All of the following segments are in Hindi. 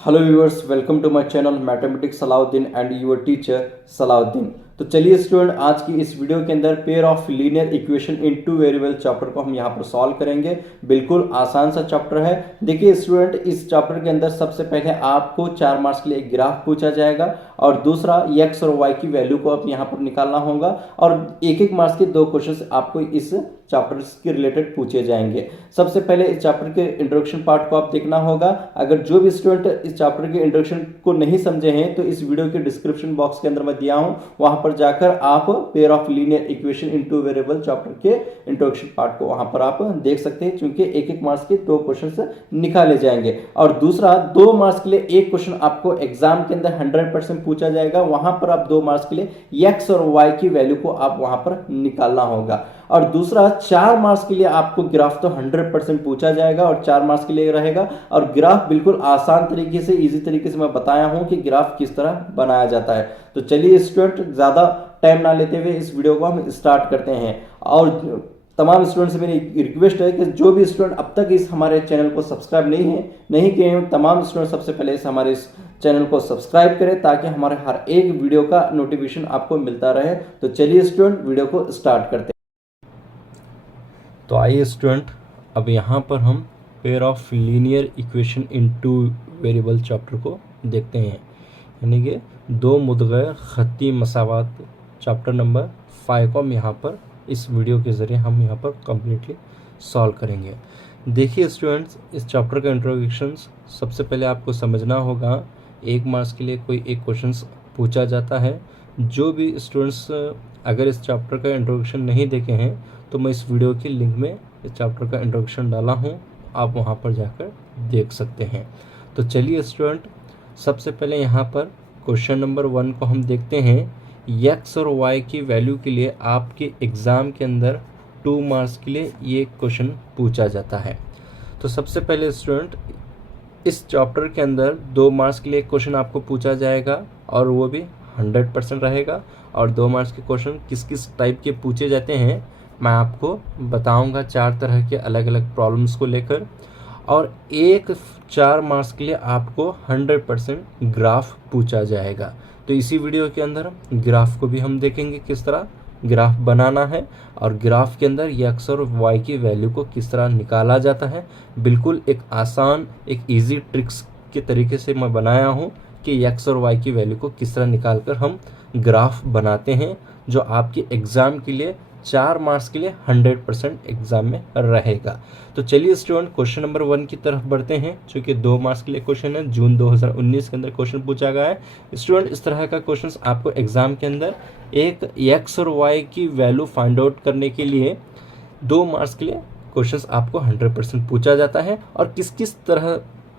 Hello viewers, welcome to my channel mathematics Salauddin and your teacher Salauddin. तो चलिए स्टूडेंट, आज की इस वीडियो के अंदर pair of linear equation in two variable chapter को हम यहाँ पर सॉल्व करेंगे। बिल्कुल आसान सा चैप्टर है। देखिए स्टूडेंट, इस चैप्टर के अंदर सबसे पहले आपको 4 मार्क्स के लिए एक ग्राफ पूछा जाएगा और दूसरा एक्स और वाई की वैल्यू को आप यहाँ पर निकालना होगा और एक मार्क्स के 2 क्वेश्चन आपको इस चैप्टर के रिलेटेड पूछे जाएंगे। सबसे पहले इस चैप्टर के इंट्रोडक्शन पार्ट को आप देखना होगा। अगर जो भी स्टूडेंट इस चैप्टर के इंट्रोडक्शन को नहीं समझे हैं तो इस वीडियो के डिस्क्रिप्शन बॉक्स के अंदर मैं दिया हूं, वहां पर जाकर आप pair of linear equation into variable chapter के इंट्रोडक्शन पार्ट को वहां पर आप देख सकते हैं, क्योंकि एक मार्क्स के 2 क्वेश्चन निकाले जाएंगे। और दूसरा 2 मार्क्स के लिए एक क्वेश्चन आपको एग्जाम के अंदर 100% पूछा जाएगा। वहां पर आप 2 मार्क्स के लिए एक्स और वाई की वैल्यू को आप वहां पर निकालना होगा। और दूसरा 4 मार्क्स के लिए आपको ग्राफ तो 100% पूछा जाएगा और 4 मार्क्स के लिए रहेगा। और ग्राफ बिल्कुल आसान तरीके से, इजी तरीके से मैं बताया हूं कि ग्राफ किस तरह बनाया जाता है। तो चलिए स्टूडेंट, ज्यादा टाइम ना लेते हुए इस वीडियो को हम स्टार्ट करते हैं। और तमाम स्टूडेंट से मेरी रिक्वेस्ट है कि जो भी स्टूडेंट अब तक इस हमारे चैनल को सब्सक्राइब नहीं किए हैं, तमाम स्टूडेंट सबसे पहले हमारे इस चैनल को सब्सक्राइब करें ताकि हमारे हर एक वीडियो का नोटिफिकेशन आपको मिलता रहे। तो चलिए स्टूडेंट, वीडियो को स्टार्ट करते हैं। तो आइए स्टूडेंट, अब यहाँ पर हम pair of linear equation into variable chapter को देखते हैं, यानी कि दो मुदगैर खत्ती मसावात चैप्टर नंबर 5 को हम यहाँ पर इस वीडियो के ज़रिए हम यहाँ पर कम्प्लीटली सॉल्व करेंगे। देखिए स्टूडेंट्स, इस चैप्टर का इंट्रोडक्शन सबसे पहले आपको समझना होगा। 1 मार्क्स के लिए कोई एक क्वेश्चन पूछा जाता है। जो भी स्टूडेंट्स अगर इस चैप्टर का इंट्रोडक्शन नहीं देखे हैं तो मैं इस वीडियो की लिंक में इस चैप्टर का इंट्रोडक्शन डाला हूँ, आप वहाँ पर जाकर देख सकते हैं। तो चलिए स्टूडेंट, सबसे पहले यहाँ पर क्वेश्चन नंबर 1 को हम देखते हैं। एक्स और वाई की वैल्यू के लिए आपके एग्ज़ाम के अंदर 2 मार्क्स के लिए ये क्वेश्चन पूछा जाता है। तो सबसे पहले स्टूडेंट, इस चैप्टर के अंदर 2 मार्क्स के लिए क्वेश्चन आपको पूछा जाएगा और वो भी 100% रहेगा। और 2 मार्क्स के क्वेश्चन किस किस टाइप के पूछे जाते हैं मैं आपको बताऊंगा, 4 तरह के अलग अलग प्रॉब्लम्स को लेकर। और 4 मार्क्स के लिए आपको 100% ग्राफ पूछा जाएगा। तो इसी वीडियो के अंदर ग्राफ को भी हम देखेंगे किस तरह ग्राफ बनाना है और ग्राफ के अंदर एक्स और वाई की वैल्यू को किस तरह निकाला जाता है। बिल्कुल एक आसान, एक इजी ट्रिक्स के तरीके से मैं बनाया हूँ कि एक्स और वाई की वैल्यू को किस तरह निकाल कर हम ग्राफ बनाते हैं, जो आपके एग्ज़ाम के लिए 4 मार्क्स के लिए 100% एग्जाम में रहेगा। तो चलिए स्टूडेंट, क्वेश्चन नंबर 1 की तरफ बढ़ते हैं, जो कि 2 मार्क्स के लिए क्वेश्चन है। जून 2019 के अंदर क्वेश्चन पूछा गया है। स्टूडेंट, इस तरह का क्वेश्चन आपको एग्जाम के अंदर एक एक्स और वाई की वैल्यू फाइंड आउट करने के लिए 2 मार्क्स के लिए क्वेश्चन आपको 100% पूछा जाता है। और किस किस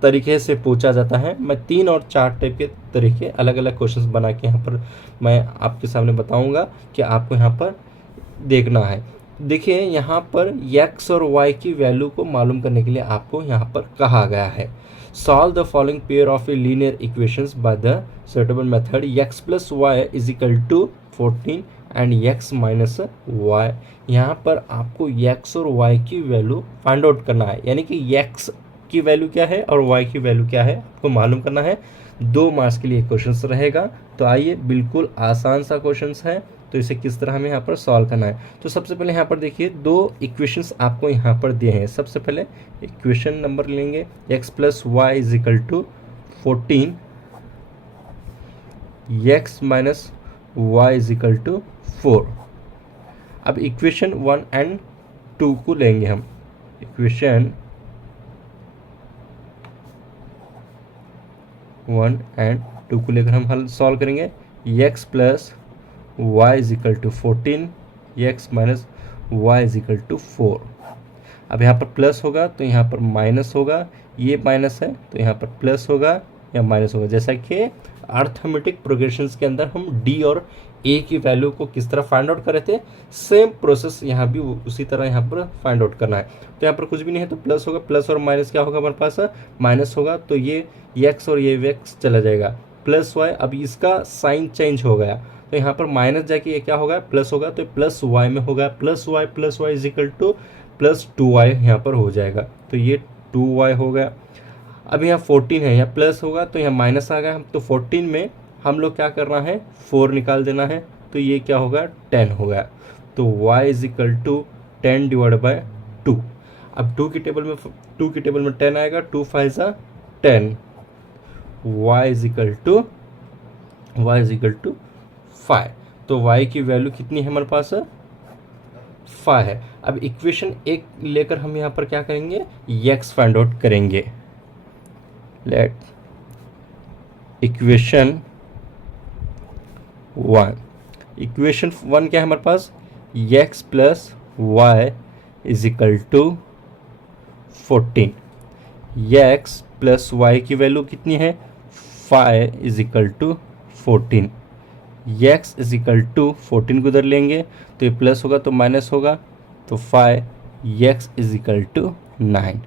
तरीके से पूछा जाता है, मैं 3 और 4 टाइप के तरीके अलग अलग क्वेश्चंस बना के यहाँ पर मैं आपके सामने बताऊंगा कि आपको यहाँ पर देखना है। देखिए यहाँ पर x और y की वैल्यू को मालूम करने के लिए आपको यहाँ पर कहा गया है, solve the following pair of a linear equations by the suitable method x plus y is equal to 14 and x minus y. यहाँ पर आपको x और y की वैल्यू फाइंड आउट करना है, यानी कि x की वैल्यू क्या है और y की वैल्यू क्या है आपको मालूम करना है। 2 मार्क्स के लिए क्वेश्चन रहेगा। तो आइए, बिल्कुल आसान सा क्वेश्चन है, तो इसे किस तरह हमें यहाँ पर सॉल्व करना है। तो सबसे पहले यहाँ पर देखिए 2 इक्वेशंस आपको यहाँ पर दिए हैं। सबसे पहले इक्वेशन नंबर लेंगे, x plus y is equal to 14, x minus y is equal to 4। अब इक्वेशन 1 एंड 2 को लेंगे हम। इक्वेशन 1 एंड 2 को लेकर हम हल सॉल्व करेंगे। x plus y is equal to 14, x minus y is equal to 4। अब यहाँ पर प्लस होगा तो यहाँ पर माइनस होगा, ये माइनस है तो यहाँ पर प्लस होगा या माइनस होगा। जैसा कि अर्थमेटिक प्रोग्रेशंस के अंदर हम d और a की वैल्यू को किस तरह फाइंड आउट कर रहे थे, सेम प्रोसेस यहाँ भी उसी तरह यहाँ पर फाइंड आउट करना है। तो यहाँ पर कुछ भी नहीं है तो प्लस होगा, प्लस और माइनस क्या होगा हमारे पास, माइनस होगा, तो ये x और ये x चला जाएगा, प्लस y। अब इसका साइन चेंज हो गया तो यहाँ पर माइनस जाके ये क्या होगा, प्लस होगा, तो प्लस y में होगा, plus y is equal two plus 2y यहाँ पर हो जाएगा, तो ये 2y हो गया। अब यहाँ 14 है, यहाँ प्लस होगा तो यहाँ माइनस आ गया, तो 14 में हम लोग क्या करना है, 4 निकाल देना है, तो ये क्या होगा 10 हो गया। तो y is equal to 10 divide by 2। अब 2 की टेबल में 10 आएगा, 2 5 ज़ा 10, y इज इक्वल टू 5। तो y की वैल्यू कितनी है हमारे पास, 5 है। अब इक्वेशन एक लेकर हम यहाँ पर क्या करेंगे, x फाइंड आउट करेंगे। लेट इक्वेशन 1 क्या है हमारे पास, x plus y is equal to 14। x plus y की वैल्यू कितनी है, 5 is equal to 14। x is equal to 14 को उधर लेंगे तो ये प्लस होगा तो माइनस होगा, तो 5 x इज इक्वल टू 9।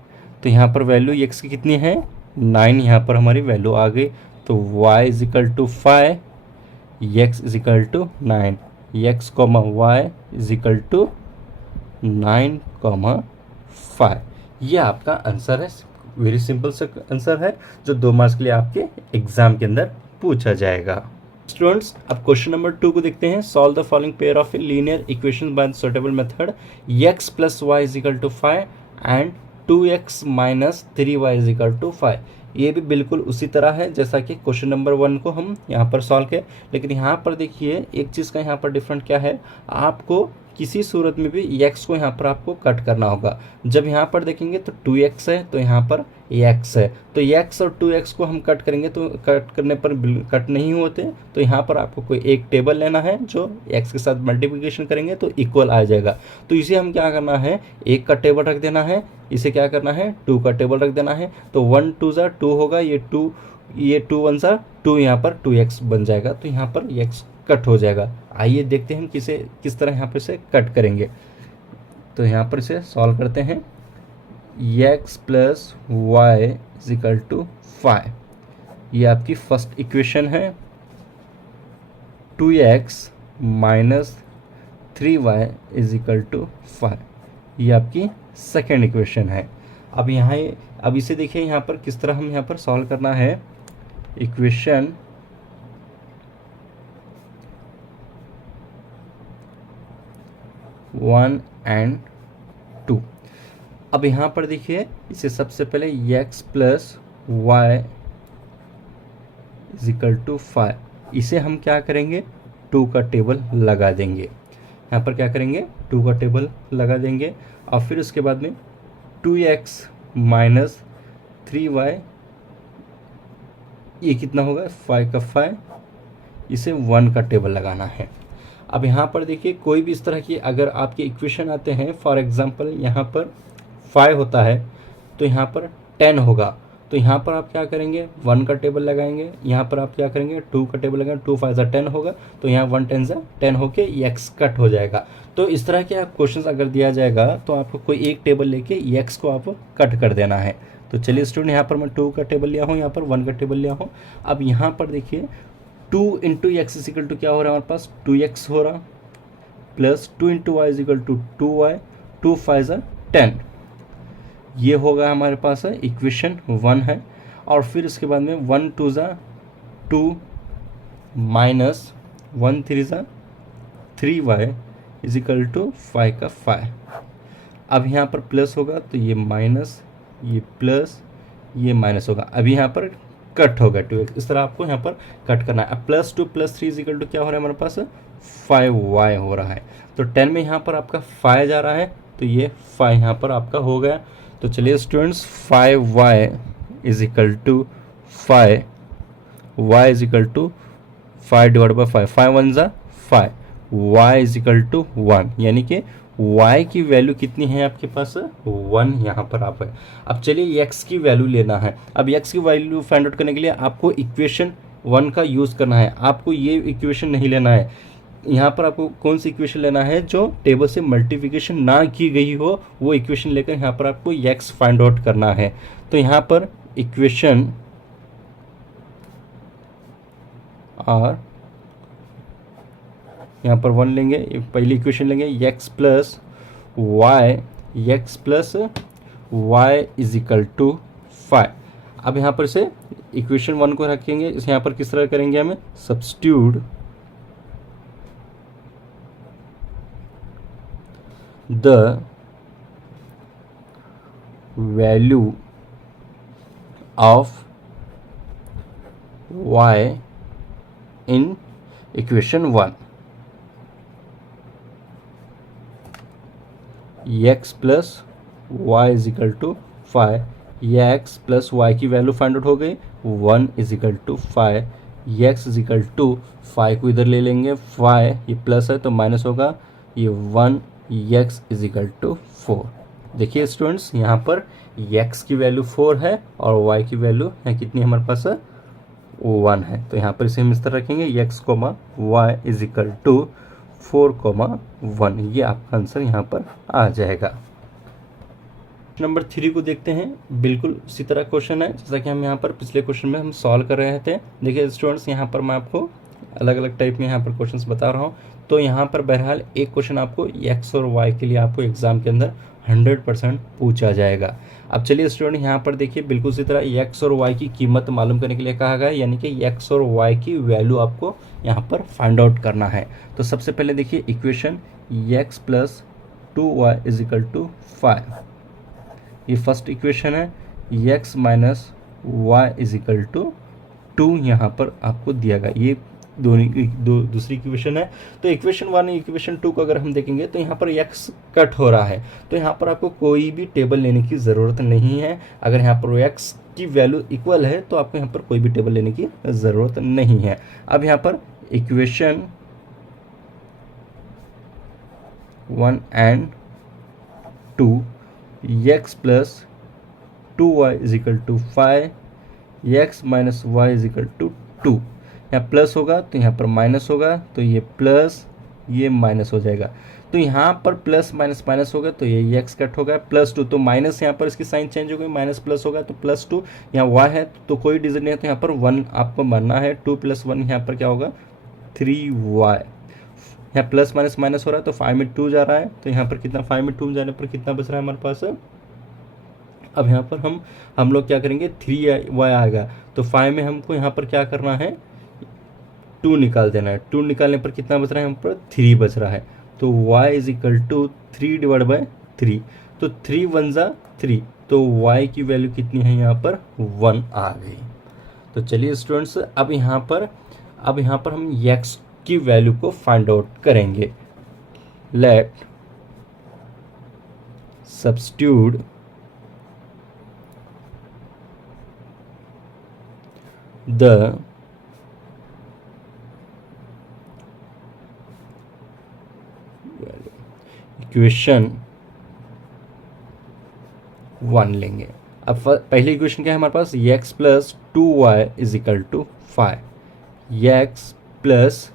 तो यहाँ पर वैल्यू x की कितनी है, 9 यहाँ पर हमारी वैल्यू आ गई। तो y is equal to 5, x is equal to 9, x comma y is equal to 9,5। ये आपका आंसर है, वेरी सिंपल सा आंसर है जो 2 मार्क्स के लिए आपके एग्जाम के अंदर पूछा जाएगा। स्टूडेंट्स अब क्वेश्चन नंबर 2 को देखते हैं। Solve the following pair of linear equation by the suitable method, x plus y is equal to 5 and 2x minus 3y is equal to 5। ये भी बिल्कुल उसी तरह है जैसा कि क्वेश्चन नंबर 1 को हम यहाँ पर सॉल्व किए, लेकिन यहाँ पर देखिए एक चीज़ का यहाँ पर डिफरेंट क्या है, आपको किसी सूरत में भी x को यहाँ पर आपको कट करना होगा। जब यहाँ पर देखेंगे तो 2x है तो यहाँ पर x है, तो x और 2x को हम कट करेंगे तो कट करने पर कट नहीं होते, तो यहाँ पर आपको कोई एक टेबल लेना है जो x के साथ मल्टीप्लिकेशन करेंगे तो इक्वल आ जाएगा। तो इसे हम क्या करना है, एक का टेबल रख देना है, इसे क्या करना है 2 का टेबल रख देना है, तो 1 2 ज़ा 2 होगा, ये 2 1 ज़ा 2, यहाँ पर 2x बन जाएगा, तो यहाँ पर x कट हो जाएगा। आइए देखते हैं किस तरह यहाँ पर इसे कट करेंगे। तो यहाँ पर इसे सॉल्व करते हैं। x plus y is equal to 5, ये आपकी फर्स्ट इक्वेशन है। 2x minus 3y is equal to 5, ये आपकी सेकेंड इक्वेशन है। अब इसे देखिए यहाँ पर किस तरह हम यहाँ पर सॉल्व करना है। Equation 1 and 2। अब यहाँ पर देखिए इसे सबसे पहले x plus y is equal to 5, इसे हम क्या करेंगे 2 का टेबल लगा देंगे। यहाँ पर क्या करेंगे 2 का टेबल लगा देंगे, और फिर उसके बाद में 2x माइनस 3y, ये कितना होगा 5 का 5, इसे 1 का टेबल लगाना है। अब यहाँ पर देखिए कोई भी इस तरह की अगर आपके इक्वेशन आते हैं, फॉर एग्जांपल यहाँ पर 5 होता है तो यहाँ पर 10 होगा, तो यहाँ पर आप क्या करेंगे 1 का टेबल लगाएंगे, यहाँ पर आप क्या करेंगे 2 का टेबल लगाएंगे, 2 5 ज़ा 10 होगा, तो यहाँ 1 10 ज़ा 10 होके x कट हो जाएगा। तो इस तरह के आप क्वेश्चन अगर दिया जाएगा तो आपको कोई एक टेबल लेके x को आप कट कर देना है। तो चलिए स्टूडेंट यहाँ पर मैं 2 का टेबल लिया हूँ, यहाँ पर 1 का टेबल लिया हूँ। अब यहाँ पर देखिए 2 into x is equal to क्या हो रहा है हमारे पास 2x हो रहा, plus 2 into y is equal to 2y, 2 5 ज़ा 10, ये होगा हमारे पास है इक्वेशन 1 है। और फिर उसके बाद में 1 2 ज़ा 2 माइनस 1 3 ज़ा 3y इज इक्वल टू 5 का 5। अब यहाँ पर प्लस होगा तो ये माइनस, ये प्लस, ये माइनस होगा। अभी यहाँ पर कट होगा 2x, इस तरह आपको यहाँ पर कट करना है। अब plus 2 plus 3 is equal to क्या हो रहा है हमारे पास 5y हो रहा है। तो 10 में यहाँ पर आपका 5 जा रहा है, तो ये 5 यहाँ पर आपका हो गया। तो चलिए students 5y is equal to 5, y is equal to 5 divide by 5, 5 1 ज़ा 5, y इज इक्वल टू 1, यानी कि y की वैल्यू कितनी है आपके पास 1 यहाँ पर आप है। अब चलिए x की वैल्यू लेना है। अब x की वैल्यू फाइंड आउट करने के लिए आपको इक्वेशन 1 का यूज़ करना है, आपको ये इक्वेशन नहीं लेना है। यहाँ पर आपको कौन सी इक्वेशन लेना है जो टेबल से मल्टीप्लिकेशन ना की गई हो, वो इक्वेशन लेकर यहाँ पर आपको x फाइंड आउट करना है। तो यहाँ पर इक्वेशन और यहाँ पर 1 लेंगे, पहली इक्वेशन लेंगे x plus y is equal to 5। अब यहाँ पर से इक्वेशन 1 को रखेंगे, इसे यहाँ पर किस तरह करेंगे, हमें substitute the value of y in equation 1, x plus y is equal to 5, यह x प्लस वाई की वैल्यू फाइंड आउट हो गई, 1 is equal to 5, x is equal to 5 को इधर ले लेंगे, 5 ये प्लस है तो माइनस होगा, ये 1, x इज इक्वल टू 4। देखिए स्टूडेंट्स, यहाँ पर x की वैल्यू 4 है और y की वैल्यू है कितनी हमारे पास है, 1 है। तो यहाँ पर इसे हम इस तरह रखेंगे, x, y is equal to 4, 1, ये आपका आंसर यहाँ पर आ जाएगा। नंबर 3 को देखते हैं। बिल्कुल उसी तरह क्वेश्चन है जैसा कि हम यहाँ पर पिछले क्वेश्चन में हम सॉल्व कर रहे थे। देखिए स्टूडेंट्स, यहाँ पर मैं आपको अलग अलग टाइप में यहाँ पर क्वेश्चंस बता रहा हूँ। तो यहाँ पर बहरहाल एक क्वेश्चन आपको x और y के लिए आपको एग्जाम के अंदर 100% पूछा जाएगा। अब चलिए स्टूडेंट, यहाँ पर देखिए बिल्कुल उसी तरह x और y की कीमत मालूम करने के लिए कहा गया है, यानी कि x और y की वैल्यू आपको यहाँ पर फाइंड आउट करना है। तो सबसे पहले देखिए equation x plus 2y is equal to 5, ये फर्स्ट इक्वेशन है। x minus y is equal to 2 यहाँ पर आपको दिया गया, ये दूसरी इक्वेशन है। तो इक्वेशन 1 इक्वेशन 2 को अगर हम देखेंगे तो यहाँ पर x कट हो रहा है, तो यहाँ पर आपको कोई भी टेबल लेने की ज़रूरत नहीं है। अगर यहाँ पर x की वैल्यू इक्वल है तो आपको यहाँ पर कोई भी टेबल लेने की ज़रूरत नहीं है। अब यहाँ पर equation 1 and 2, x plus 2y is equal to 5, x minus y is equal to 2, यहाँ प्लस होगा तो यहाँ पर माइनस होगा, तो ये प्लस ये माइनस हो जाएगा। तो यहाँ पर प्लस माइनस माइनस होगा तो ये x कट होगा, +2 तो माइनस, यहाँ पर इसकी साइन चेंज हो गई, माइनस प्लस होगा तो +2, यहाँ y है तो कोई डिजिट नहीं है तो यहाँ पर 1 आपको मानना है। 2 + 1 यहाँ पर क्या होगा 3y, यहाँ प्लस माइनस माइनस हो रहा है तो 5 में 2 जा रहा है, तो यहाँ पर कितना 5 में 2 जाने पर कितना बच रहा है हमारे पास। अब यहाँ पर हम लोग क्या करेंगे 3y आएगा, तो 5 में हमको यहाँ पर क्या करना है 2 निकाल देना है। 2 निकालने पर कितना बच रहा है, यहाँ पर 3 बच रहा है। तो y इज इक्वल टू 3/3, तो 3 1 जा 3, तो y की वैल्यू कितनी है यहाँ पर 1 आ गई। तो चलिए स्टूडेंट्स, अब यहाँ पर हम x की वैल्यू को फाइंड आउट करेंगे। लेट सब्स्टिट्यूट द इक्वेशन 1 लेंगे। अब पहली इक्वेशन क्या है हमारे पास, x plus 2y is equal to 5, x plus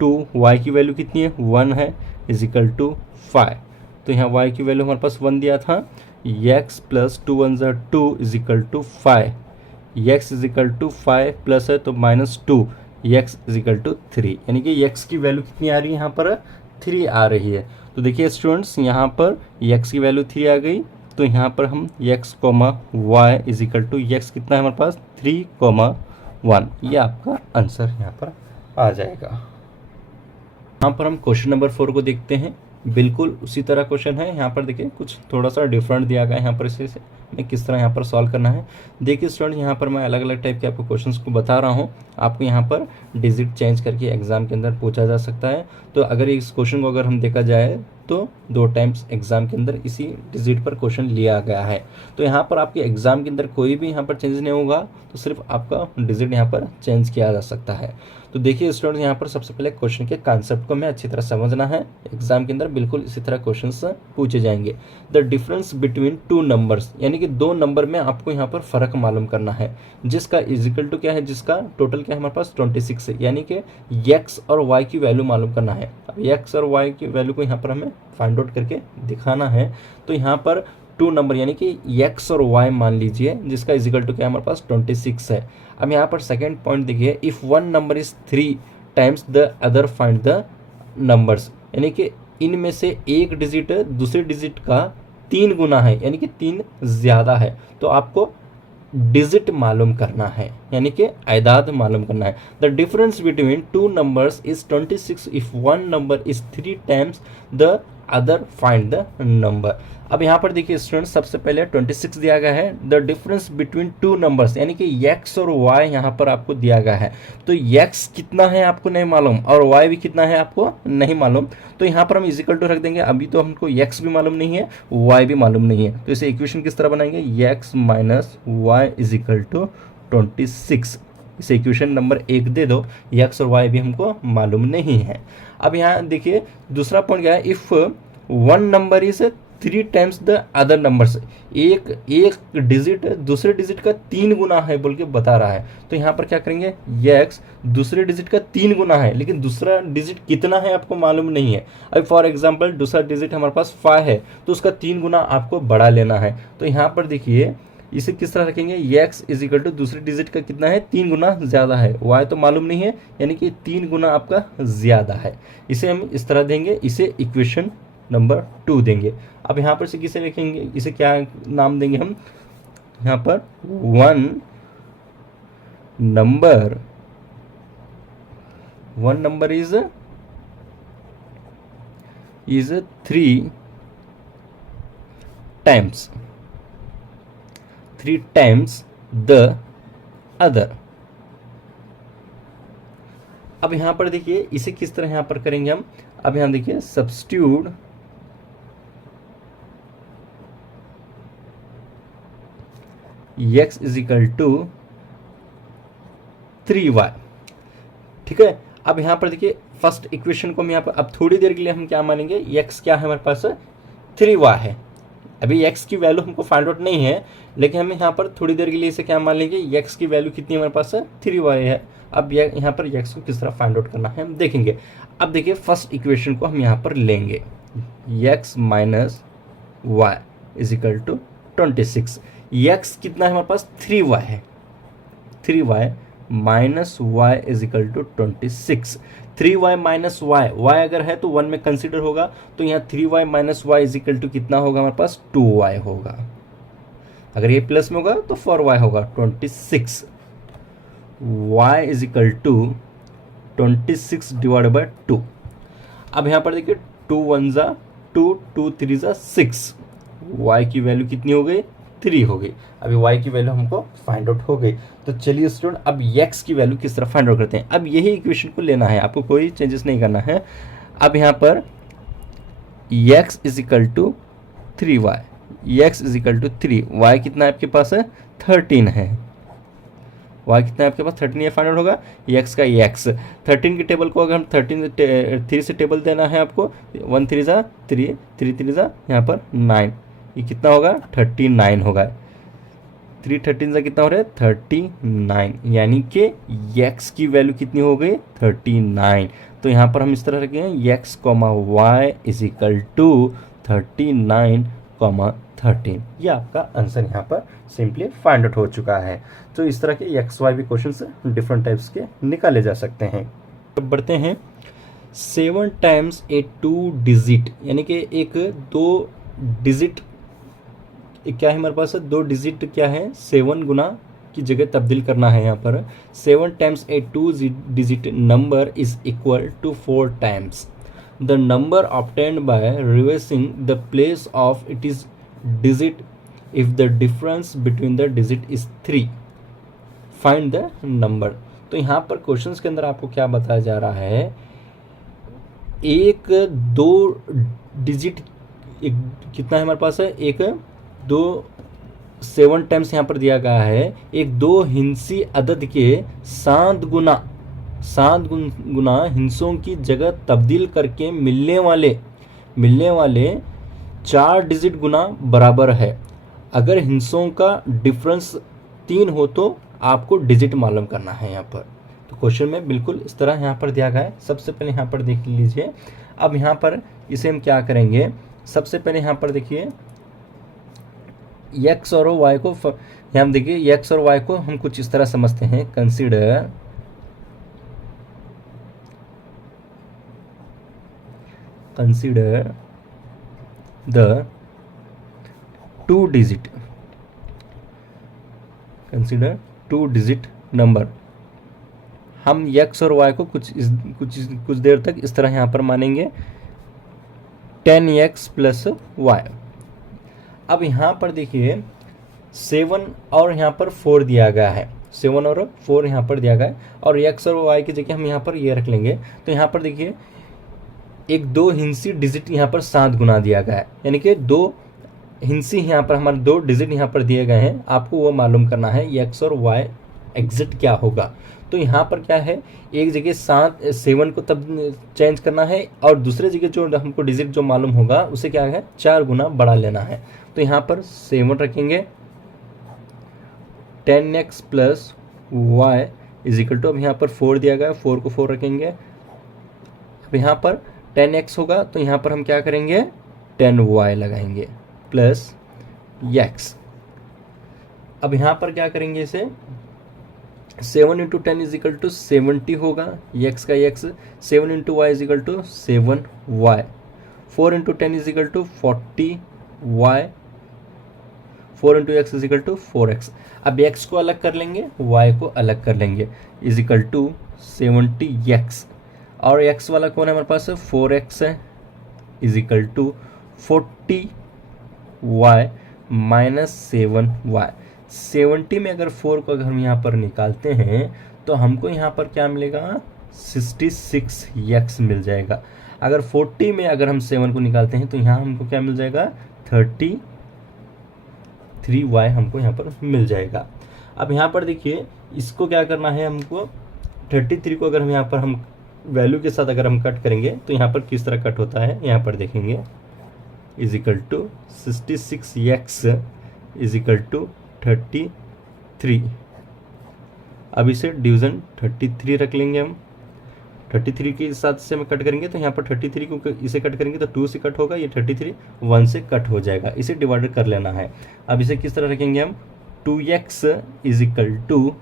2y की वैल्यू कितनी है 1 है, इज इक्वल टू 5, तो यहाँ y की वैल्यू हमारे पास 1 दिया था। x प्लस 2 1 ज़ा 2 is equal to 5, x is equal to 5 plus है तो -2, x इज इक्वल टू 3, यानी कि x की वैल्यू कितनी आ रही है यहाँ पर 3 आ रही है। तो देखिए स्टूडेंट्स, यहाँ पर x की वैल्यू 3 आ गई, तो यहाँ पर हम x, y is equal to x कितना है हमारे पास 3, 1, ये आपका आंसर यहाँ पर आ जाएगा। यहाँ पर हम क्वेश्चन नंबर 4 को देखते हैं। बिल्कुल उसी तरह क्वेश्चन है, यहाँ पर देखिए कुछ थोड़ा सा डिफरेंट दिया गया है। यहाँ पर इसे हमें किस तरह यहाँ पर सॉल्व करना है। देखिए स्टूडेंट, यहाँ पर मैं अलग अलग टाइप के आपको क्वेश्चंस को बता रहा हूँ। आपको यहाँ पर डिजिट चेंज करके एग्जाम के अंदर पूछा जा सकता है। तो अगर इस क्वेश्चन को अगर हम देखा जाए तो 2 टाइम्स एग्जाम के अंदर इसी डिजिट पर क्वेश्चन लिया गया है। तो यहाँ पर आपके एग्जाम के अंदर कोई भी यहाँ पर चेंज नहीं होगा, तो सिर्फ आपका डिजिट यहाँ पर चेंज किया जा सकता है। तो देखिए स्टूडेंट, यहाँ पर सबसे पहले क्वेश्चन के कॉन्सेप्ट को हमें अच्छी तरह समझना है। एग्जाम के अंदर बिल्कुल इसी तरह क्वेश्चंस पूछे जाएंगे। द डिफरेंस बिटवीन 2 नंबर्स, यानी कि 2 नंबर में आपको यहाँ पर फ़र्क मालूम करना है, जिसका इज इक्वल टू क्या है, जिसका टोटल क्या है हमारे पास 26 है, यानी कि x और y की वैल्यू मालूम करना है। अब x और y की वैल्यू को यहाँ पर हमें फाइंड आउट करके दिखाना है। तो यहाँ पर 2 नंबर यानी कि x और y मान लीजिए, जिसका इज इक्वल टू क्या हमारे पास 26 है। अब यहाँ पर सेकेंड पॉइंट देखिए, if 1 number is 3 times the other find the numbers, यानी कि इनमें से एक डिजिट दूसरे डिजिट का 3 गुना है, यानी कि 3 ज़्यादा है, तो आपको डिजिट मालूम करना है, यानी कि आदाद मालूम करना है। The difference between two numbers is 26 if one number is 3 times the other, find the number. अब यहाँ पर देखिए स्टूडेंट, सबसे पहले 26 दिया गया है। The difference between two numbers यानी कि x और y यहाँ पर आपको दिया गया है। तो x कितना है आपको नहीं मालूम और y भी कितना है आपको नहीं मालूम, तो यहाँ पर हम इजिकल टू रख देंगे। अभी तो हमको x भी मालूम नहीं है, y भी मालूम नहीं है, तो इसे इक्वेशन किस तरह बनाएंगे, x minus y is equal to 26। इसे इक्वेशन नंबर 1 दे दो, x और y भी हमको मालूम नहीं है। अब यहाँ देखिए दूसरा पॉइंट क्या है, if one number is 3 times the other numbers, एक डिजिट दूसरे डिजिट का 3 गुना है बोल के बता रहा है। तो यहाँ पर क्या करेंगे, x दूसरे डिजिट का 3 गुना है, लेकिन दूसरा डिजिट कितना है आपको मालूम नहीं है। अब फॉर एग्जांपल दूसरा डिजिट हमारे पास 5 है, तो उसका 3 गुना आपको बढ़ा लेना है। तो यहाँ पर देखिए इसे किस तरह रखेंगे, x इज इक्वल टू दूसरे डिजिट का कितना है, 3 गुना ज़्यादा है, y तो मालूम नहीं है, यानी कि 3 गुना आपका ज़्यादा है। इसे हम इस तरह देंगे, इसे इक्वेशन नंबर 2 देंगे। अब यहाँ पर से किसे लिखेंगे, इसे क्या नाम देंगे हम, यहाँ पर one number is 3 times the other. अब यहाँ पर देखिए इसे किस तरह यहाँ पर करेंगे हम, अब यहाँ देखिए substitute x is equal to 3y, ठीक है। अब यहाँ पर देखिए फर्स्ट इक्वेशन को हम यहाँ पर अब थोड़ी देर के लिए हम क्या मानेंगे, x क्या है हमारे पास 3y है। अभी x की वैल्यू हमको फाइंड आउट नहीं है, लेकिन हम यहाँ पर थोड़ी देर के लिए इसे क्या मान लेंगे, x की वैल्यू कितनी हमारे पास 3y है। अब यहाँ पर x को किस तरह फाइंड आउट करना है हम देखेंगे। अब देखिए फर्स्ट इक्वेशन को हम यहाँ पर लेंगे, x minus y is equal to 26। x कितना है हमारे पास 3y है, 3y minus y is equal to 26। 3y minus y, y अगर है तो 1 में कंसिडर होगा, तो यहाँ 3y minus y is equal to कितना होगा हमारे पास 2y होगा। अगर ये प्लस में होगा तो 4y होगा 26। y is equal to 26 divide by 2। अब यहाँ पर देखिए 2 1 जा 2, 2 3 जा 6, y की वैल्यू कितनी हो गई 3 हो गई। अभी y की वैल्यू हमको फाइंड आउट हो गई। तो चलिए स्टूडेंट अब x की वैल्यू किस तरह फाइंड आउट करते हैं। अब यही इक्वेशन को लेना है, आपको कोई चेंजेस नहीं करना है। अब यहाँ पर x is equal to 3y, x is equal to 3, y कितना है आपके पास है 13 है, y कितना है आपके पास 13 ये फाइंड आउट होगा, x का x 13 की टेबल को अगर हम 3 से टेबल देना है आपको, 1 3 जा 3, 3 3 जा यहाँ पर 9, ये कितना होगा 39 होगा। 3 13 से कितना हो रहा है 39, यानी कि x की वैल्यू कितनी हो गई 39। तो यहाँ पर हम इस तरह रखेंगे x comma y is equal to 39 comma 13। ये आपका आंसर यहाँ पर सिंपली फाइंड आउट हो चुका है। तो इस तरह के एक्स वाई भी क्वेश्चन डिफरेंट टाइप्स के निकाले जा सकते हैं। अब बढ़ते हैं 7 टाइम्स ए 2 डिजिट, यानी कि एक 2 डिजिट क्या है हमारे पास 2 डिजिट क्या है 7 गुना की जगह तब्दील करना है। यहाँ पर 7 times a 2 digit number is equal to 4 times the number obtained by reversing the place of it is digit if the difference between the digit is 3, find the number. तो यहाँ पर क्वेश्चंस के अंदर आपको क्या बताया जा रहा है, एक 2 डिजिट कितना है हमारे पास है, एक 2 7 टाइम्स यहाँ पर दिया गया है, एक 2 हिंसी अदद के 7 गुना हिंसों की जगह तब्दील करके मिलने वाले 4 डिजिट गुना बराबर है। अगर हिंसों का डिफरेंस 3 हो तो आपको डिजिट मालूम करना है यहाँ पर। तो क्वेश्चन में बिल्कुल इस तरह यहाँ पर दिया गया है। सबसे पहले यहाँ पर देख लीजिए। अब यहाँ पर इसे हम क्या करेंगे, सबसे पहले यहाँ पर देखिए x और y को, यहाँ देखिए x और y को हम कुछ इस तरह समझते हैं, consider the 2 digit consider 2 digit number. हम x और y को कुछ देर तक इस तरह यहाँ पर मानेंगे 10x प्लस y। अब यहाँ पर देखिए 7 और यहाँ पर 4 दिया गया है, 7 और 4 यहाँ पर दिया गया है, और x और y की जगह हम यहाँ पर ये रख लेंगे। तो यहाँ पर देखिए एक 2 हिंसी डिजिट यहाँ पर 7 गुना दिया गया है, यानी कि 2 हिंसी यहाँ पर हमारे 2 डिजिट यहाँ पर दिए गए हैं। आपको वो मालूम करना है x और y एग्जिट क्या होगा। तो यहाँ पर क्या है, एक जगह 7 को तब चेंज करना है और दूसरे जगह जो हमको डिजिट जो मालूम होगा उसे क्या है 4 गुना बढ़ा लेना है। तो यहाँ पर 7 रखेंगे, 10x plus y is equal to, अब यहाँ पर 4 दिया गया है, 4 को 4 रखेंगे। अब यहाँ पर 10x होगा तो यहाँ पर हम क्या करेंगे 10y लगाएंगे प्लस x। अब यहाँ पर क्या करेंगे इसे 7 इंटू 10 इज इक्वल टू 70 होगा, x का x, 7 into y is equal to 7y, 4 into 10 is equal to 40y, 4 into x is equal to 4x। अब x को अलग कर लेंगे, y को अलग कर लेंगे, इज इक्वल टू 70x, और x वाला कौन है हमारे पास 4x है, is equal to 40y minus 7y। 70 में अगर 4 को अगर हम यहाँ पर निकालते हैं तो हमको यहाँ पर क्या मिलेगा 66x मिल जाएगा। अगर 40 में अगर हम 7 को निकालते हैं तो यहाँ हमको क्या मिल जाएगा 33y हमको यहाँ पर मिल जाएगा। अब यहाँ पर देखिए इसको क्या करना है, हमको 33 को अगर हम यहाँ पर हम वैल्यू के साथ अगर हम कट करेंगे तो यहाँ पर किस तरह कट होता है यहाँ पर देखेंगे, is equal to 66x is equal to 33। अब इसे डिवीजन 33 रख लेंगे हम, 33 के साथ से हम कट करेंगे तो यहाँ पर 33 को इसे कट करेंगे तो 2 से कट होगा, ये 33 1 से कट हो जाएगा, इसे डिवाइड कर लेना है। अब इसे किस तरह रखेंगे हम 2x is equal to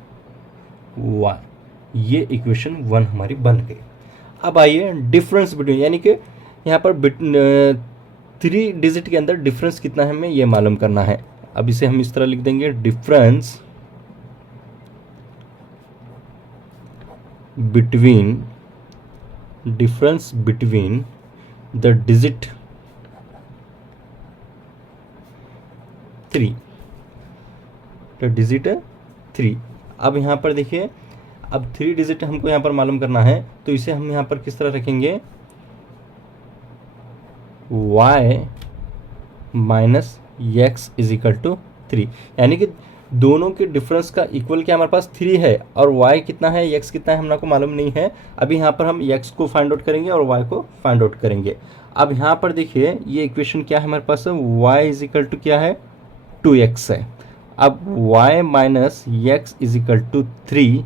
y, ये इक्वेशन 1 हमारी बन गई। अब आइए डिफरेंस बिटवीन, यानी कि यहाँ पर 3 डिजिट के अंदर डिफरेंस कितना है हमें ये मालूम करना है। अब इसे हम इस तरह लिख देंगे डिफरेंस बिटवीन द डिजिट 3, अब यहाँ पर देखिए अब 3 डिजिट हमको यहाँ पर मालूम करना है तो इसे हम यहाँ पर किस तरह रखेंगे y minus x is equal to 3, यानी कि दोनों के डिफरेंस का इक्वल क्या हमारे पास 3 है और y कितना है x कितना है हमको मालूम नहीं है। अभी यहाँ पर हम x को फाइंड आउट करेंगे और y को फाइंड आउट करेंगे। अब यहाँ पर देखिए ये इक्वेशन क्या है हमारे पास, y इज इक्वल टू क्या है 2x है। अब y minus x is equal to 3,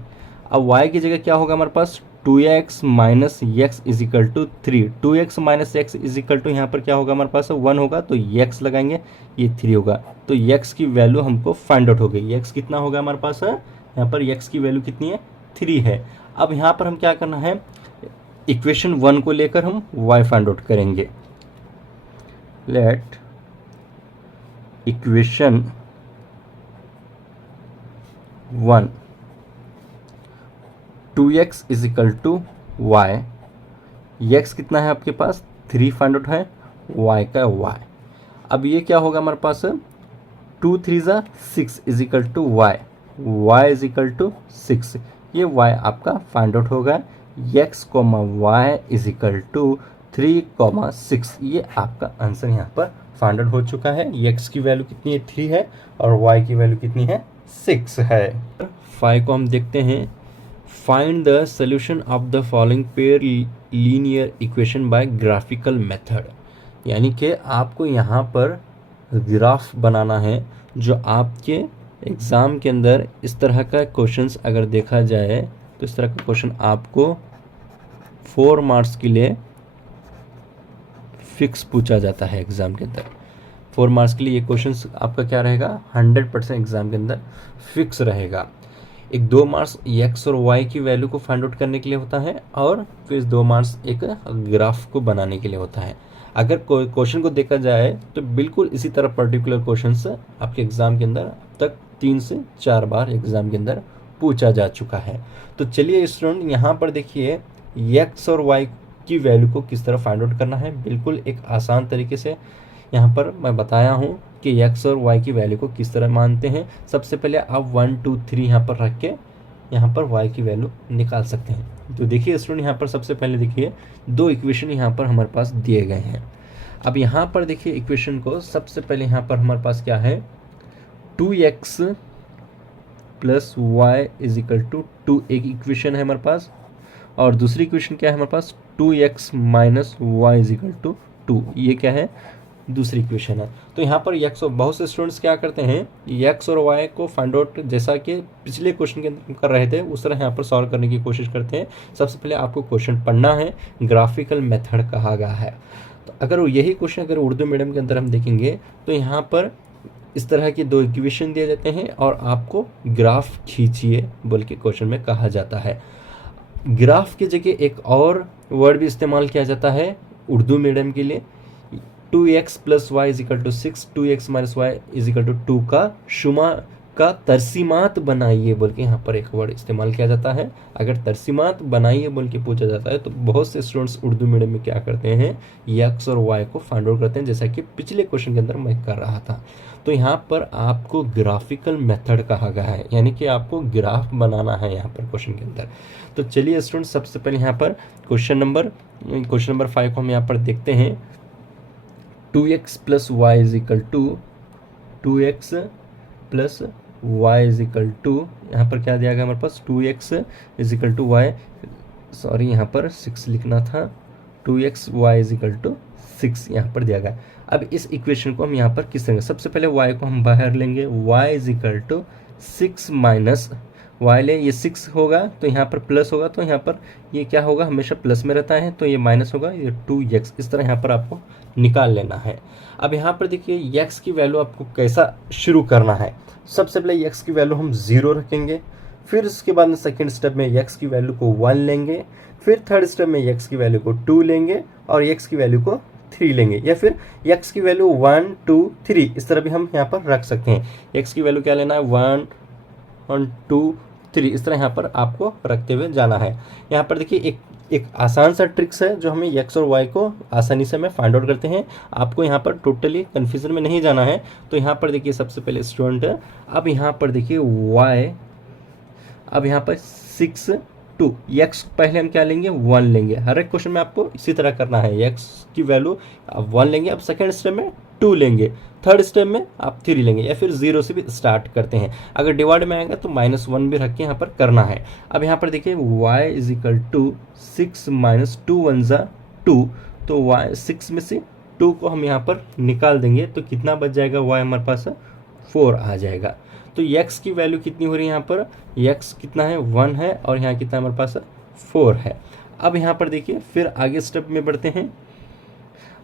अब y की जगह क्या होगा हमारे पास 2x minus x is equal to 3, 2x minus x is equal to यहाँ पर क्या होगा हमारे पास 1 होगा तो x लगाएंगे, ये 3 होगा, तो x की वैल्यू हमको फाइंड आउट हो गई। x कितना होगा हमारे पास यहाँ पर x की वैल्यू कितनी है 3 है। अब यहाँ पर हम क्या करना है इक्वेशन 1 को लेकर हम y फाइंड आउट करेंगे। Let equation 1 2x is equal to y, x कितना है आपके पास 3 फाइंड आउट है, y का y। अब ये क्या होगा हमारे पास 2 3 ज़ा 6 is equal to y, y is equal to 6, ये y आपका फाइंड आउट होगा। x comma y is equal to 3 comma 6, ये आपका आंसर यहाँ पर फाइंड आउट हो चुका है। x की वैल्यू कितनी है 3 है और y की वैल्यू कितनी है 6 है। 5 को हम देखते हैं, find the solution of the following pair linear equation bye graphical method, यानी कि आपको यहाँ पर ग्राफ बनाना है जो आपके एग्ज़ाम के अंदर इस तरह का क्वेश्चंस अगर देखा जाए तो इस तरह का क्वेश्चन आपको 4 मार्क्स के लिए फिक्स पूछा जाता है एग्ज़ाम के अंदर। 4 मार्क्स के लिए ये क्वेश्चंस आपका क्या रहेगा 100% एग्ज़ाम के अंदर फिक्स रहेगा। एक 2 मार्क्स x और y की वैल्यू को फाइंड आउट करने के लिए होता है और फिर 2 मार्क्स एक ग्राफ को बनाने के लिए होता है। अगर क्वेश्चन को देखा जाए तो बिल्कुल इसी तरह पर्टिकुलर क्वेश्चंस आपके एग्जाम के अंदर अब तक 3 से 4 बार एग्जाम के अंदर पूछा जा चुका है। तो चलिए स्टूडेंट यहाँ पर देखिए एक्स और वाई की वैल्यू को किस तरह फाइंड आउट करना है। बिल्कुल एक आसान तरीके से यहाँ पर मैं बताया हूँ कि एक्स और वाई की वैल्यू को किस तरह मानते हैं। सबसे पहले आप 1 2 3 यहाँ पर रख के यहाँ पर y की वैल्यू निकाल सकते हैं। तो देखिए स्टूडेंट यहाँ पर सबसे पहले देखिए दो इक्वेशन यहाँ पर हमारे पास दिए गए हैं। अब यहाँ पर देखिए इक्वेशन को सबसे पहले यहाँ पर हमारे पास क्या है, 2x plus y is equal to 2 एक इक्वेशन है हमारे पास, और दूसरी इक्वेशन क्या है हमारे पास 2x minus y is equal to 2, ये क्या है दूसरी इक्वेशन है। तो यहाँ पर x और बहुत से स्टूडेंट्स क्या करते हैं x और y को फाइंड आउट जैसा कि पिछले क्वेश्चन के अंदर कर रहे थे उस तरह यहाँ पर सॉल्व करने की कोशिश करते हैं। सबसे पहले आपको क्वेश्चन पढ़ना है, ग्राफिकल मेथड कहा गया है। तो अगर यही क्वेश्चन अगर उर्दू मीडियम के अंदर हम देखेंगे तो यहाँ पर इस तरह की दो इक्वेशन दिए जाते हैं और आपको ग्राफ खींचिए बोल के क्वेश्चन में कहा जाता है। ग्राफ की जगह एक और वर्ड भी इस्तेमाल किया जाता है उर्दू मीडियम के लिए, 2x plus y is equal to 6, 2x minus y is equal to 2 का शुमा का तरसीमात बनाइए बोल के यहाँ पर एक वर्ड इस्तेमाल किया जाता है। अगर तरसीमात बनाइए बोल के पूछा जाता है तो बहुत से स्टूडेंट्स उर्दू मीडियम में क्या करते हैं x और y को फाइंड आउट करते हैं, जैसा कि पिछले क्वेश्चन के अंदर मैं कर रहा था। तो यहाँ पर आपको ग्राफिकल मेथड कहा गया है, यानी कि आपको ग्राफ बनाना है यहाँ पर क्वेश्चन के अंदर। तो चलिए स्टूडेंट सबसे पहले यहाँ पर क्वेश्चन नंबर 5 को हम यहाँ पर देखते हैं। 2x plus y is equal to 2x plus y is equal to, यहाँ पर क्या दिया गया हमारे पास 2x is equal to y, sorry यहाँ पर 6 लिखना था, 2x Y is equal to 6 यहाँ पर दिया गया। अब इस इक्वेशन को हम यहाँ पर किस तरह, सबसे पहले y को हम बाहर लेंगे, y is equal to 6 minus y ले, ये 6 होगा तो यहाँ पर प्लस होगा, तो यहाँ पर ये क्या होगा हमेशा प्लस में रहता है तो ये माइनस होगा, ये 2x इस तरह यहाँ पर आपको निकाल लेना है। अब यहाँ पर देखिए x की वैल्यू आपको कैसा शुरू करना है। सबसे पहले x की वैल्यू हम 0 रखेंगे, फिर उसके बाद में सेकेंड स्टेप में x की वैल्यू को 1 लेंगे, फिर थर्ड स्टेप में x की वैल्यू को 2 लेंगे और x की वैल्यू को 3 लेंगे, या फिर x की वैल्यू 1 2 3 इस तरह भी हम यहाँ पर रख सकते हैं। x की वैल्यू क्या लेना है 1 1 2 3 इस तरह यहाँ पर आपको रखते हुए जाना है। यहाँ पर देखिए एक आसान सा ट्रिक्स है जो हमें x और y को आसानी से हमें फाइंड आउट करते हैं। आपको यहाँ पर टोटली कन्फ्यूजन में नहीं जाना है। तो यहाँ पर देखिए सबसे पहले स्टूडेंट, अब यहाँ पर देखिए y, अब यहाँ पर 6 2, x पहले हम क्या लेंगे 1 लेंगे। हर एक क्वेश्चन में आपको इसी तरह करना है, x की वैल्यू आप 1 लेंगे, अब सेकेंड स्टेप में 2 लेंगे, थर्ड स्टेप में आप 3 लेंगे, या फिर 0 से भी स्टार्ट करते हैं। अगर डिवाइड में आएगा तो -1 भी रख के यहाँ पर करना है। अब यहाँ पर देखिए y is equal to 6 minus 2 1 ज़ा 2, तो y 6 में से 2 को हम यहाँ पर निकाल देंगे तो कितना बच जाएगा, y हमारे पास 4 आ जाएगा। तो x की वैल्यू कितनी हो रही है यहाँ पर, x कितना है 1 है और यहाँ कितना हमारे पास 4 है। अब यहाँ पर देखिए फिर आगे स्टेप में बढ़ते हैं।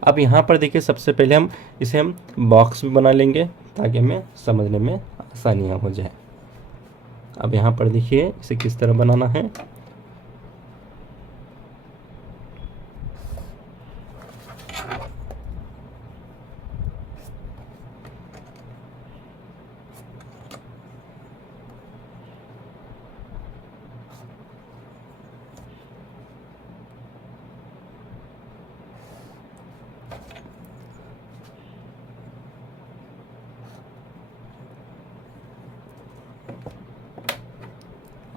अब यहाँ पर देखिए सबसे पहले हम इसे बॉक्स भी बना लेंगे ताकि हमें समझने में आसानियाँ हो जाए। अब यहाँ पर देखिए इसे किस तरह बनाना है।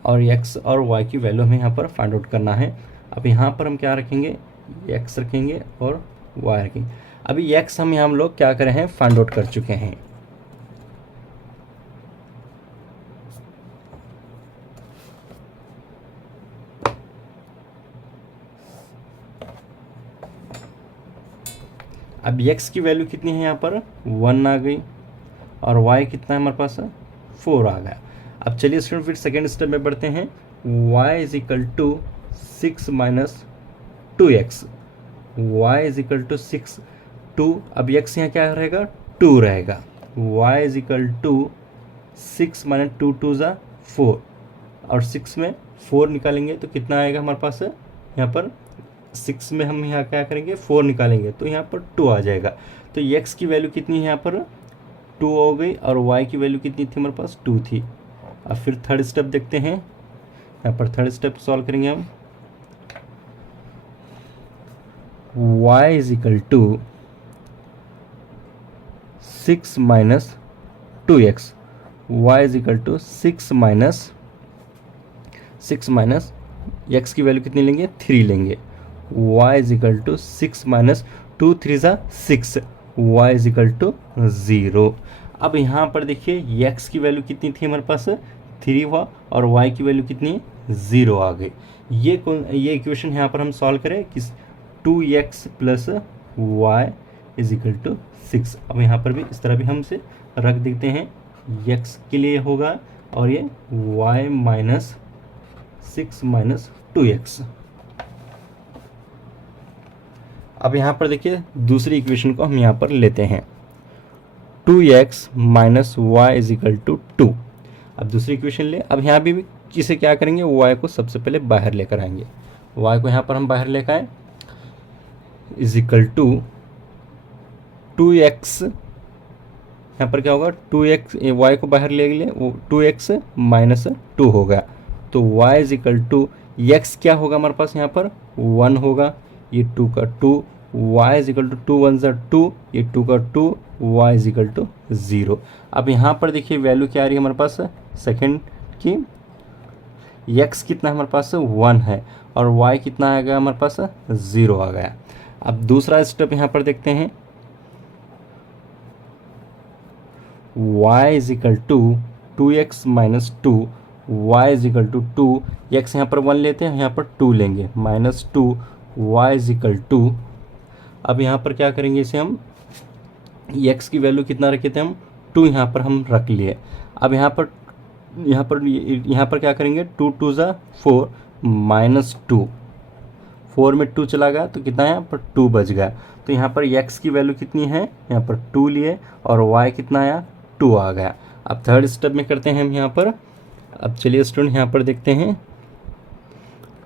और x और y की वैल्यू हमें यहाँ पर फाइंड आउट करना है। अब यहाँ पर हम क्या रखेंगे, x रखेंगे और y रखेंगे। अभी x हम लोग क्या करें हैं फाइंड आउट कर चुके हैं। अब x की वैल्यू कितनी है यहाँ पर 1 आ गई और y कितना है हमारे पास 4 आ गया। अब चलिए स्टूडेंट फिर सेकेंड स्टेप में बढ़ते हैं। y is equal to 6 minus 2x, y is equal to 6 2, अब x यहाँ क्या रहेगा 2 रहेगा, y is equal to 6 minus 2 2 ज़ा 4 और 6 में 4 निकालेंगे तो कितना आएगा हमारे पास, यहाँ पर 6 में हम यहाँ क्या करेंगे 4 निकालेंगे तो यहाँ पर 2 आ जाएगा। तो x की वैल्यू कितनी है यहाँ पर 2 हो गई और y की वैल्यू कितनी थी हमारे पास 2 थी। अब फिर थर्ड स्टेप देखते हैं, यहाँ पर थर्ड स्टेप सॉल्व करेंगे हम। y is equal to 6 minus 2x, y is equal to 6 minus x की वैल्यू कितनी लेंगे 3 लेंगे। y is equal to 6 minus 2 3 ज़ा 6, y इज इक्वल टू 0। अब यहाँ पर देखिए x की वैल्यू कितनी थी हमारे पास 3 हुआ और y की वैल्यू कितनी है 0 आ गई। ये इक्वेशन यहाँ पर हम सॉल्व करें कि 2x plus y is equal to 6। अब यहाँ पर भी इस तरह भी हम इसे रख देते हैं, x के लिए होगा और ये y माइनस 6 माइनस 2x। अब यहाँ पर देखिए दूसरी इक्वेशन को हम यहाँ पर लेते हैं, 2x minus y is equal to 2। अब दूसरी इक्वेशन ले, अब यहाँ भी इसे क्या करेंगे, y को सबसे पहले बाहर लेकर आएंगे। y को यहाँ पर हम बाहर लेकर आए इज इक्वल टू 2x, यहाँ पर क्या होगा 2x, y को बाहर ले लिए वो 2x माइनस 2 होगा। तो y is equal to x क्या होगा हमारे पास यहाँ पर 1 होगा, ये 2 का 2, y इज इक्वल टू 2 1 2, ये 2 का 2, y इज इक्वल टू 0। अब यहाँ पर देखिए वैल्यू क्या आ रही है हमारे पास सेकंड की, x कितना हमारे पास 1 है और y कितना आ गया हमारे पास 0 आ गया। अब दूसरा स्टेप यहाँ पर देखते हैं, y is equal to 2x minus 2, y is equal to 2, x यहाँ पर 1 लेते हैं, यहाँ पर 2 लेंगे minus 2, y is equal to, अब यहाँ पर क्या करेंगे इसे हम, x की वैल्यू कितना रखे थे हम 2, यहाँ पर हम रख लिए। अब यहाँ पर क्या करेंगे 2 2 ज़ा 4 माइनस 2, 4 में 2 चला गया तो कितना है यहाँ पर 2 बच गया। तो यहाँ पर x की वैल्यू कितनी है, यहाँ पर 2 लिए और y कितना आया 2 आ गया। अब थर्ड स्टेप में करते हैं हम यहाँ पर। अब चलिए स्टूडेंट यहाँ पर देखते हैं,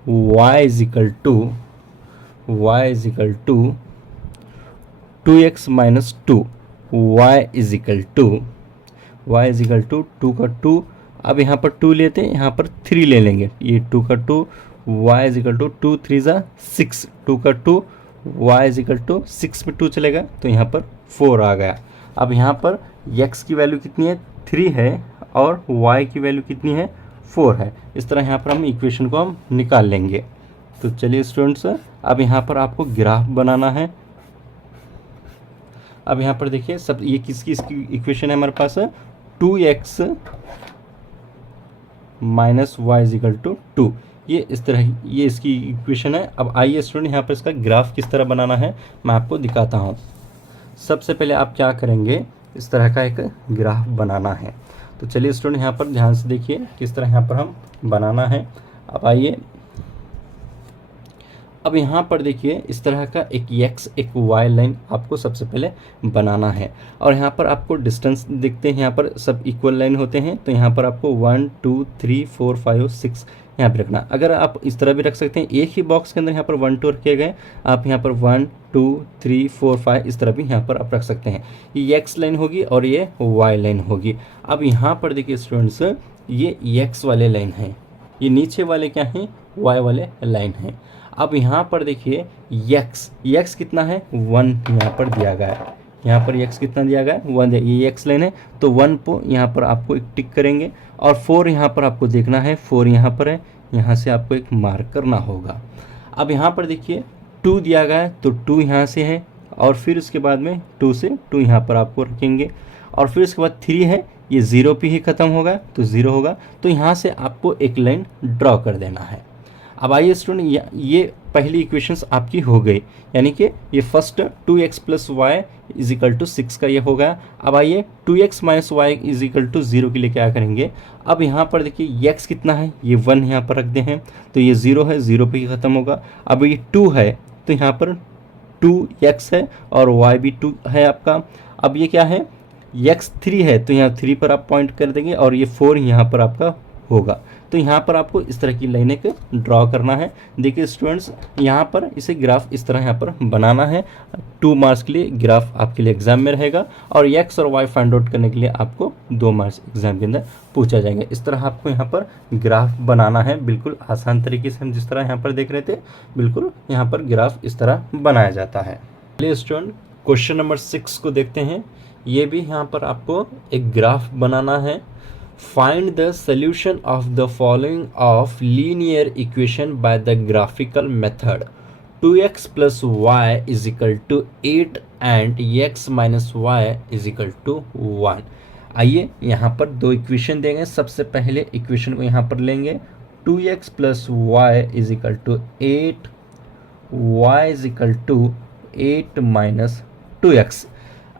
y is equal to 2x minus 2, y is equal to 2 का 2, अब यहाँ पर 2 लेते हैं, यहाँ पर 3 ले लेंगे, ये 2 का 2, y इज इक्वल टू 2 3 ज़ा 6, 2 का 2, y इज इक्वल टू 6 में 2 चलेगा तो यहाँ पर 4 आ गया। अब यहाँ पर x की वैल्यू कितनी है 3 है और y की वैल्यू कितनी है 4 है। इस तरह यहाँ पर हम इक्वेशन को हम निकाल लेंगे। तो चलिए स्टूडेंट्स, अब यहाँ पर आपको ग्राफ बनाना है। अब यहाँ पर देखिए सब ये किसकी इसकी इक्वेशन है हमारे पास 2x minus y is equal to 2, ये इस तरह ये इसकी इक्वेशन है। अब आइए स्टूडेंट यहाँ पर इसका ग्राफ किस तरह बनाना है मैं आपको दिखाता हूँ। सबसे पहले आप क्या करेंगे, इस तरह का एक ग्राफ बनाना है। तो चलिए स्टूडेंट यहाँ पर ध्यान से देखिए किस तरह यहाँ पर हम बनाना है। अब आइए, अब यहाँ पर देखिए इस तरह का एक x एक y लाइन आपको सबसे पहले बनाना है और यहाँ पर आपको डिस्टेंस दिखते हैं, यहाँ पर सब इक्वल लाइन होते हैं। तो यहाँ पर आपको 1 2 3 4 5 6 यहाँ पर रखना। अगर आप इस तरह भी रख सकते हैं, एक ही बॉक्स के अंदर यहाँ पर 1 2 रखे गए, आप यहाँ पर 1 2 3 4 5 इस तरह भी यहाँ पर आप रख सकते हैं। ये x लाइन होगी और ये y लाइन होगी। अब यहाँ पर देखिए स्टूडेंट्स, ये x वाले लाइन हैं, ये नीचे वाले क्या हैं y वाले लाइन हैं। अब यहाँ पर देखिए x कितना है 1 यहाँ पर दिया गया है, यहाँ पर x कितना दिया गया है 1, ये x लाइन है तो 1 को यहाँ पर आपको एक टिक करेंगे और 4 यहाँ पर आपको देखना है, 4 यहाँ पर है, यहाँ से आपको एक मार्क करना होगा। अब यहाँ पर देखिए 2 दिया गया है तो 2 यहाँ से है और फिर उसके बाद में 2 से 2 यहाँ पर आपको रखेंगे और फिर उसके बाद 3 है, ये 0 पे ही ख़त्म होगा तो 0 होगा। तो यहाँ से आपको एक लाइन ड्रॉ कर देना है। अब आइए स्टूडेंट, ये पहली इक्वेशंस आपकी हो गई, यानी कि ये first 2x plus y is equal to 6 का ये हो गया। अब आइए 2x minus y is equal to 0 के लिए क्या करेंगे, अब यहाँ पर देखिए x कितना है, ये 1 यहाँ पर रख दे हैं तो ये 0 है, 0 पे ही ख़त्म होगा। अब ये 2 है तो यहाँ पर 2x है और y भी 2 है आपका। अब ये क्या है x 3 है तो यहाँ 3 पर आप पॉइंट कर देंगे और ये 4 यहाँ पर आपका होगा। तो यहाँ पर आपको इस तरह की लाइन एक ड्रॉ करना है। देखिए स्टूडेंट्स, यहाँ पर इसे ग्राफ इस तरह यहाँ पर बनाना है। 2 मार्क्स के लिए ग्राफ आपके लिए एग्जाम में रहेगा और एक्स और वाई फाइंड आउट करने के लिए आपको 2 मार्क्स एग्जाम के अंदर पूछा जाएगा। इस तरह आपको यहाँ पर ग्राफ बनाना है, बिल्कुल आसान तरीके से। हम जिस तरह यहाँ पर देख रहे थे, बिल्कुल यहाँ पर ग्राफ इस तरह बनाया जाता है। चलिए स्टूडेंट, क्वेश्चन नंबर 6 को देखते हैं। ये भी यहाँ पर आपको एक ग्राफ बनाना है। Find the solution of the following of linear equation by the graphical method. 2x plus y is equal to 8 and x minus y is equal to 1। आइए यहाँ पर 2 इक्वेशन देंगे। सबसे पहले इक्वेशन को यहाँ पर लेंगे, 2x plus y is equal to 8, y is equal to 8 minus 2x।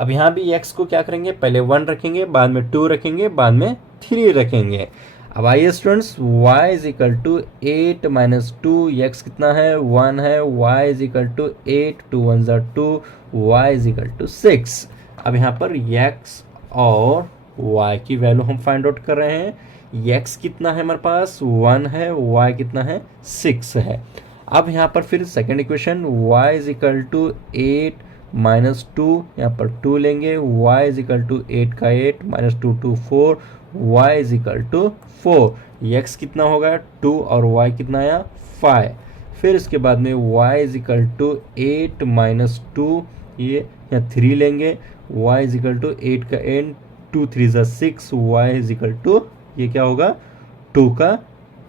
अब यहाँ भी x को क्या करेंगे, पहले 1 रखेंगे, बाद में 2 रखेंगे, बाद में 3 रखेंगे। अब आइए students, y is equal to 8 minus 2, x कितना है, 1 है, y इज इक्वल टू 8, 2 1 ज़ा 2, y इज इक्वल टू 6। अब यहाँ पर x और y की वैल्यू हम फाइंड आउट कर रहे हैं। x कितना है हमारे पास, 1 है, y कितना है, 6 है। अब यहाँ पर फिर second equation, y is equal to 8 minus 2, यहाँ पर 2 लेंगे, y इज इक्वल टू 8 का 8 minus 2 2 4, y is equal to 4। x कितना होगा, 2 और y कितना आया, 5। फिर इसके बाद में y is equal to 8 minus 2, ये यहाँ 3 लेंगे, y इज इक्वल टू 8 का 8, 2 3 ज़ा 6, y इज इक्वल टू ये क्या होगा, 2 का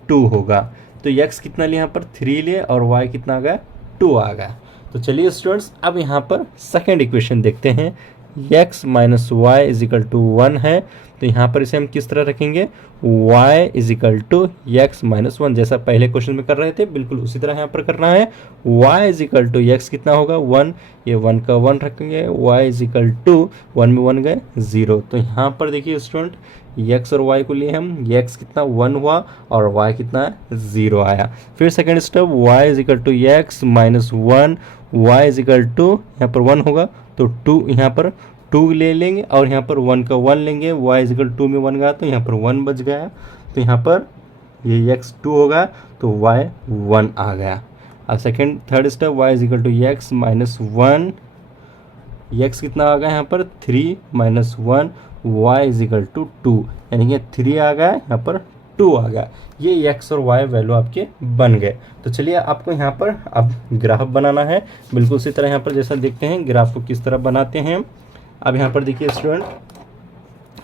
2 होगा। तो x कितना लिया यहाँ पर 3 लिए और y कितना आ गया, 2 आ गया। तो चलिए स्टूडेंट्स, अब यहाँ पर सेकेंड इक्वेशन देखते हैं। x minus y is equal to 1 है, तो यहाँ पर इसे हम किस तरह रखेंगे, y is equal to x minus 1, जैसा पहले क्वेश्चन में कर रहे थे, बिल्कुल उसी तरह यहाँ पर करना है। y is equal to x कितना होगा, 1, ये 1 का 1 रखेंगे, y इज इक्वल टू 1 में 1 गए 0। तो यहाँ पर देखिए स्टूडेंट, x और y को लिए हम, x कितना 1 हुआ और y कितना 0 आया। फिर second step, y is equal to x minus 1, y is equal to यहाँ पर 1 होगा तो 2, यहाँ पर 2 ले लेंगे और यहाँ पर 1 का 1 लेंगे, y इज इक्वल 2 में 1 गया तो यहाँ पर 1 बच गया। तो यहाँ पर ये x 2 होगा तो y 1 आ गया। अब second third step, y is equal to x minus 1, x कितना आ गया यहाँ पर 3 minus 1, y is equal to 2, यानी कि 3 आ गया, यहाँ पर 2 आ गया। ये x और y वैल्यू आपके बन गए। तो चलिए आपको यहाँ पर अब ग्राफ बनाना है, बिल्कुल उसी तरह यहाँ पर जैसा देखते हैं ग्राफ को किस तरह बनाते हैं। अब यहाँ पर देखिए स्टूडेंट,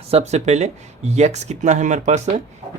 सबसे पहले x कितना है हमारे पास,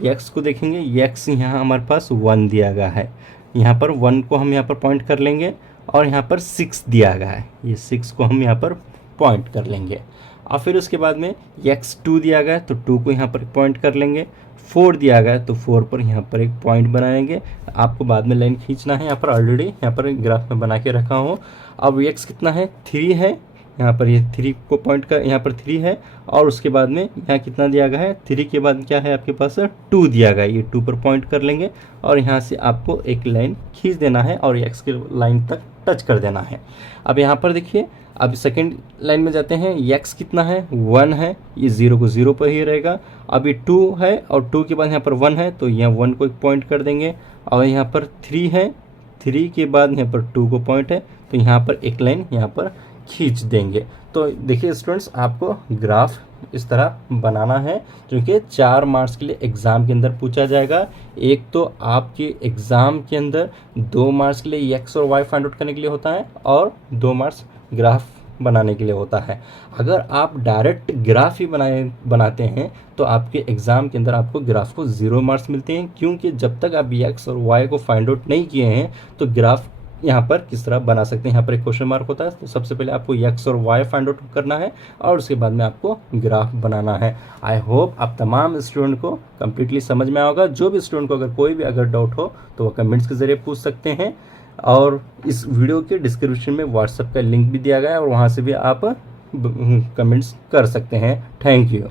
x को देखेंगे, x यहाँ हमारे पास 1 दिया गया है, यहाँ पर 1 को हम यहाँ पर पॉइंट कर लेंगे और यहाँ पर 6 दिया गया है, ये 6 को हम यहाँ पर पॉइंट कर लेंगे। और फिर उसके बाद में x 2 दिया गया है तो 2 को यहाँ पर पॉइंट कर लेंगे, 4 दिया गया है तो 4 पर यहाँ पर एक पॉइंट बनाएंगे। आपको बाद में लाइन खींचना है, यहाँ पर ऑलरेडी यहाँ पर ग्राफ में बना के रखा हूँ। अब x कितना है, 3 है, यहाँ पर ये 3 को पॉइंट कर, यहाँ पर 3 है और उसके बाद में यहाँ कितना दिया गया है, 3 के बाद क्या है आपके पास 2 दिया गया है, ये 2 पर पॉइंट कर लेंगे और यहाँ से आपको एक लाइन खींच देना है और x के लाइन तक टच कर देना है। अब यहाँ पर देखिए, अब सेकंड लाइन में जाते हैं, x कितना है, 1 है, ये 0 को 0 पर ही रहेगा। अभी 2 है और 2 के बाद यहाँ पर 1 है तो यहाँ 1 को एक पॉइंट कर देंगे और यहाँ पर 3 है, 3 के बाद यहाँ पर 2 को पॉइंट है तो यहाँ पर एक लाइन यहाँ पर खींच देंगे। तो देखिए स्टूडेंट्स, आपको ग्राफ इस तरह बनाना है क्योंकि 4 मार्क्स के लिए एग्ज़ाम के अंदर पूछा जाएगा। एक तो आपके एग्ज़ाम के अंदर 2 मार्क्स के लिए x और y फाइंड आउट करने के लिए होता है और 2 मार्क्स ग्राफ बनाने के लिए होता है। अगर आप डायरेक्ट ग्राफ ही बनाते हैं तो आपके एग्ज़ाम के अंदर आपको ग्राफ को 0 मार्क्स मिलते हैं, क्योंकि जब तक आप x और y को फाइंड आउट नहीं किए हैं तो ग्राफ यहाँ पर किस तरह बना सकते हैं। यहाँ पर एक क्वेश्चन मार्क होता है, तो सबसे पहले आपको x और y फाइंड आउट करना है और उसके बाद में आपको ग्राफ बनाना है। आई होप आप तमाम स्टूडेंट को कम्प्लीटली समझ में होगा। जो भी स्टूडेंट को अगर कोई भी अगर डाउट हो तो वो कमेंट्स के ज़रिए पूछ सकते हैं और इस वीडियो के डिस्क्रिप्शन में व्हाट्सएप का लिंक भी दिया गया है और वहाँ से भी आप कमेंट्स कर सकते हैं। Thank you.